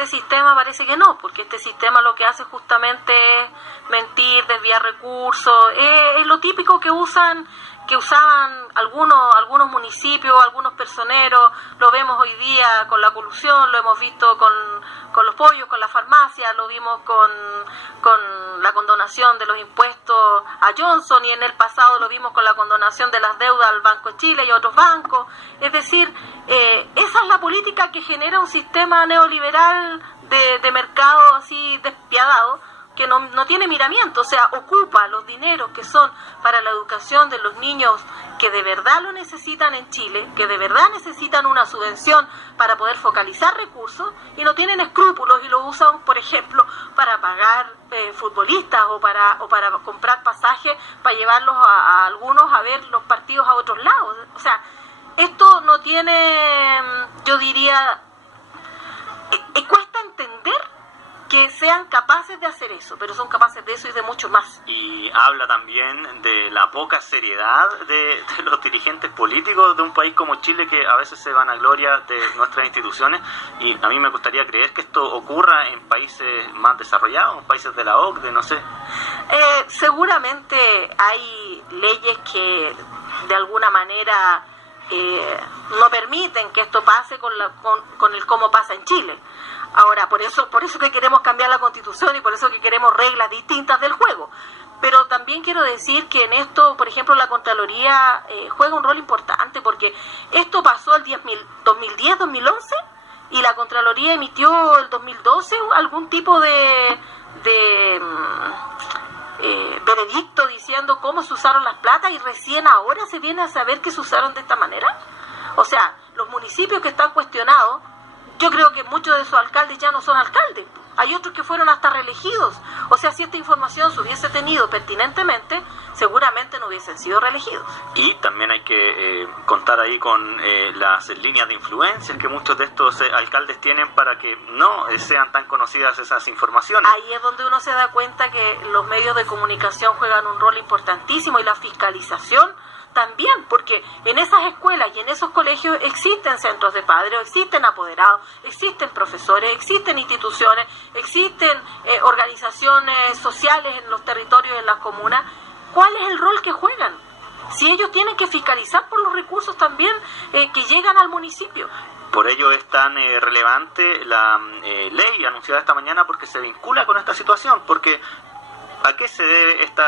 este sistema parece que no, porque este sistema lo que hace justamente es mentir, desviar recursos, es lo típico que usaban algunos municipios, algunos personeros, lo vemos hoy día con la colusión, lo hemos visto con los pollos, con la farmacia, lo vimos con la condonación de los impuestos a Johnson, y en el pasado lo vimos con la condonación de las deudas al Banco de Chile y a otros bancos. Es decir, esa es la política que genera un sistema neoliberal de mercado así despiadado, que no tiene miramiento, o sea, ocupa los dineros que son para la educación de los niños que de verdad lo necesitan en Chile, que de verdad necesitan una subvención para poder focalizar recursos, y no tienen escrúpulos y lo usan, por ejemplo, para pagar futbolistas o para comprar pasajes para llevarlos a algunos a ver los partidos a otros lados. O sea, esto no tiene, yo diría, cuesta entender que sean capaces de hacer eso, pero son capaces de eso y de mucho más. Y habla también de la poca seriedad de los dirigentes políticos de un país como Chile, que a veces se vanagloria de nuestras instituciones, y a mí me gustaría creer que esto ocurra en países más desarrollados, en países de la OCDE, no sé. Seguramente hay leyes que de alguna manera no permiten que esto pase con el cómo pasa en Chile. Ahora, por eso que queremos cambiar la Constitución y por eso que queremos reglas distintas del juego. Pero también quiero decir que en esto, por ejemplo, la Contraloría juega un rol importante, porque esto pasó el 2010-2011 y la Contraloría emitió el 2012 algún tipo de veredicto diciendo cómo se usaron las platas, y recién ahora se viene a saber que se usaron de esta manera. O sea, los municipios que están cuestionados, yo creo que muchos de sus alcaldes ya no son alcaldes. Hay otros que fueron hasta reelegidos. O sea, si esta información se hubiese tenido pertinentemente, seguramente no hubiesen sido reelegidos. Y también hay que contar ahí con las líneas de influencias que muchos de estos alcaldes tienen para que no sean tan conocidas esas informaciones. Ahí es donde uno se da cuenta que los medios de comunicación juegan un rol importantísimo, y la fiscalización también, porque en esas escuelas y en esos colegios existen centros de padres, existen apoderados, existen profesores, existen instituciones, existen organizaciones sociales en los territorios, en las comunas. ¿Cuál es el rol que juegan? Si ellos tienen que fiscalizar por los recursos también que llegan al municipio. Por ello es tan relevante la ley anunciada esta mañana, porque se vincula con esta situación, porque ¿a qué se debe este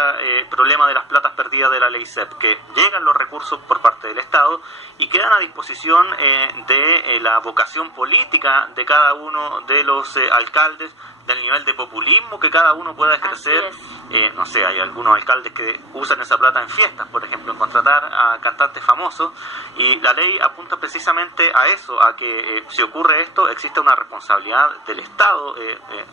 problema de las platas perdidas de la ley CEP? Que llegan los recursos por parte del Estado y quedan a disposición de la vocación política de cada uno de los alcaldes, del nivel de populismo que cada uno pueda ejercer. No sé, hay algunos alcaldes que usan esa plata en fiestas, por ejemplo, en contratar a cantantes famosos, y la ley apunta precisamente a eso, a que si ocurre esto, existe una responsabilidad del Estado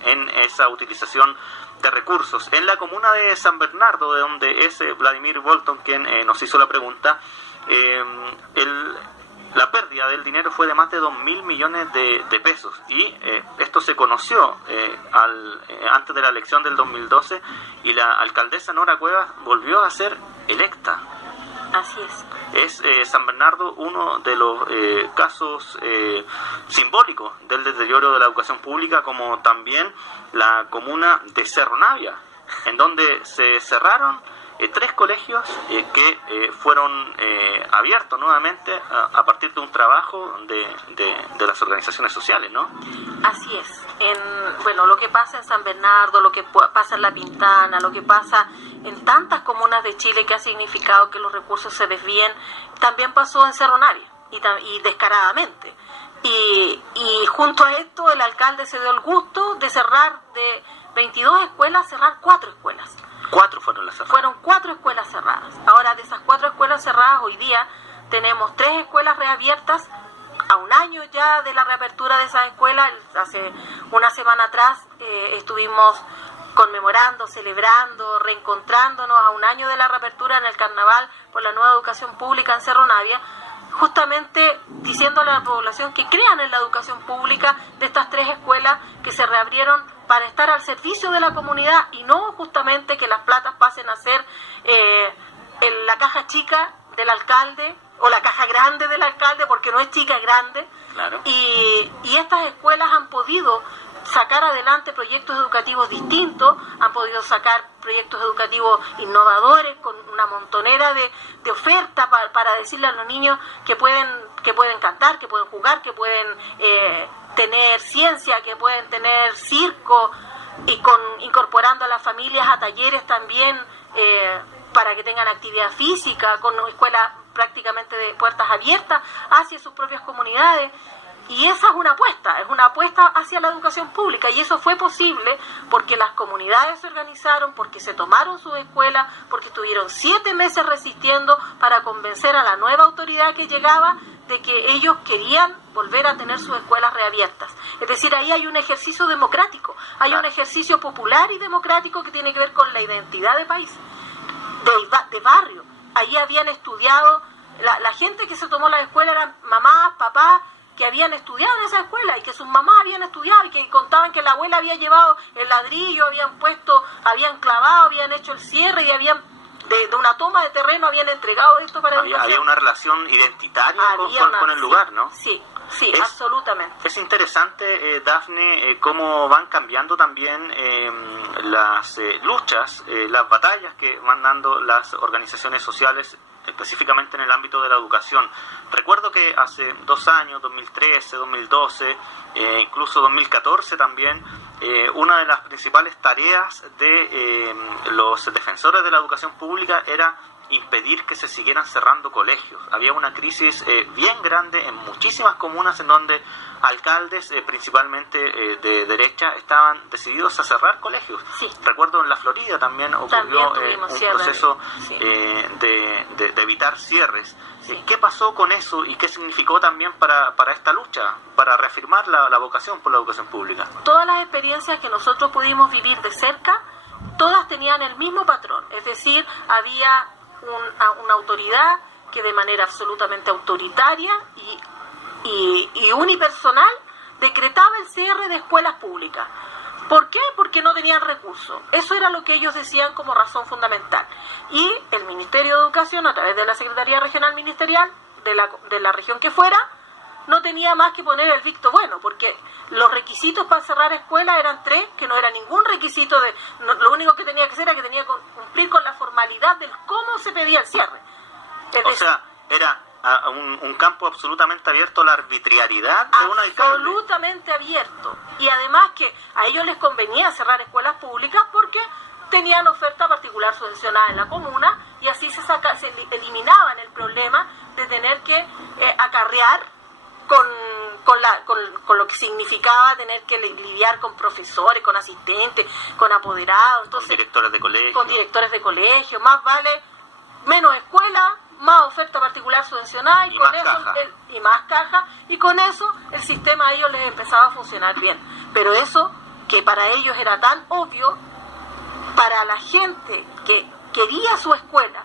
en esa utilización de recursos. En la comuna de San Bernardo, de donde es Vladimir Bolton quien nos hizo la pregunta, la pérdida del dinero fue de más de 2.000 millones de pesos, y esto se conoció antes de la elección del 2012, y la alcaldesa Nora Cuevas volvió a ser electa. Así es. Es San Bernardo uno de los casos simbólicos del deterioro de la educación pública, como también la comuna de Cerro Navia, en donde se cerraron 3 colegios que fueron abiertos nuevamente a partir de un trabajo de las organizaciones sociales, ¿no? Así es. Lo que pasa en San Bernardo, lo que pasa en La Pintana, lo que pasa en tantas comunas de Chile, que ha significado que los recursos se desvíen, también pasó en Cerro Navia, y descaradamente. Y junto a esto, el alcalde se dio el gusto de cerrar de 22 escuelas, cerrar 4 escuelas. 4 fueron las cerradas. Fueron 4 escuelas cerradas. Ahora, de esas 4 escuelas cerradas, hoy día tenemos 3 escuelas reabiertas. A un año ya de la reapertura de esas escuelas, hace una semana atrás estuvimos conmemorando, celebrando, reencontrándonos a un año de la reapertura en el carnaval por la nueva educación pública en Cerro Navia, justamente diciéndole a la población que crean en la educación pública de estas 3 escuelas que se reabrieron para estar al servicio de la comunidad, y no justamente que las platas pasen a ser en la caja chica del alcalde o la caja grande del alcalde, porque no es chica, es grande. Claro. Y estas escuelas han podido sacar adelante proyectos educativos distintos, han podido sacar proyectos educativos innovadores con una montonera de ofertas para decirle a los niños que pueden cantar, que pueden jugar, que pueden tener ciencia, que pueden tener circo, y incorporando a las familias a talleres también para que tengan actividad física, con escuelas prácticamente de puertas abiertas hacia sus propias comunidades. Y esa es una apuesta hacia la educación pública, y eso fue posible porque las comunidades se organizaron, porque se tomaron sus escuelas, porque estuvieron 7 meses resistiendo para convencer a la nueva autoridad que llegaba de que ellos querían volver a tener sus escuelas reabiertas. Es decir, ahí hay un ejercicio democrático, hay un ejercicio popular y democrático que tiene que ver con la identidad de país, de barrio. Ahí habían estudiado, la gente que se tomó la escuela eran mamás, papás, que habían estudiado en esa escuela y que sus mamás habían estudiado y que contaban que la abuela había llevado el ladrillo, habían clavado, habían hecho el cierre y habían de una toma de terreno habían entregado esto para educación. Había una relación identitaria con el lugar, ¿no? Sí, absolutamente. Es interesante, Dafne, cómo van cambiando también las luchas, las batallas que van dando las organizaciones sociales, específicamente en el ámbito de la educación. Recuerdo que hace 2 años, 2013, 2012, incluso 2014 también, una de las principales tareas de los defensores de la educación pública era impedir que se siguieran cerrando colegios. Había una crisis bien grande en muchísimas comunas en donde alcaldes, principalmente de derecha, estaban decididos a cerrar colegios. Sí. Recuerdo en la Florida también ocurrió un proceso de evitar cierres. Sí. ¿Qué pasó con eso y qué significó también para esta lucha, para reafirmar la vocación por la educación pública? Todas las experiencias que nosotros pudimos vivir de cerca, todas tenían el mismo patrón, es decir, había una autoridad que de manera absolutamente autoritaria y unipersonal decretaba el cierre de escuelas públicas. ¿Por qué? Porque no tenían recursos. Eso era lo que ellos decían como razón fundamental. Y el Ministerio de Educación, a través de la Secretaría Regional Ministerial de la región que fuera, no tenía más que poner el visto bueno, porque los requisitos para cerrar escuelas eran 3, que no era ningún requisito lo único que tenía que hacer era que tenía que cumplir con la formalidad del cómo se pedía el cierre. Era un campo absolutamente abierto a la arbitrariedad de una alcalde. Absolutamente abierto. Y además que a ellos les convenía cerrar escuelas públicas porque tenían oferta particular subvencionada en la comuna, y así se eliminaban el problema de tener que acarrear con lo que significaba tener que lidiar con profesores, con asistentes, con apoderados, entonces, con directores de colegio. Más vale menos escuela, más oferta particular subvencionada y con eso más caja, y con eso el sistema a ellos les empezaba a funcionar bien. Pero eso, que para ellos era tan obvio, para la gente que quería su escuela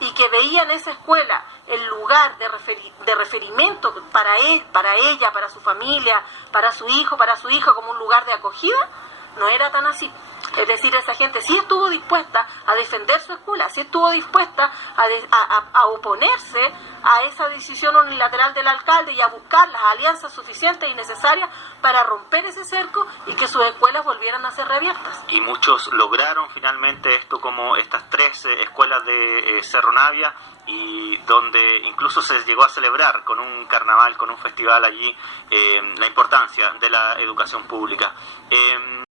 y que veía en esa escuela el lugar de referimiento para ella, para su familia, para su hijo, para su hija, como un lugar de acogida, no era tan así. Es decir, esa gente sí estuvo dispuesta a defender su escuela, sí estuvo dispuesta a oponerse a esa decisión unilateral del alcalde y a buscar las alianzas suficientes y necesarias para romper ese cerco y que sus escuelas volvieran a ser reabiertas. Y muchos lograron finalmente esto, como estas 3 escuelas de Cerro Navia, y donde incluso se llegó a celebrar con un carnaval, con un festival allí, la importancia de la educación pública.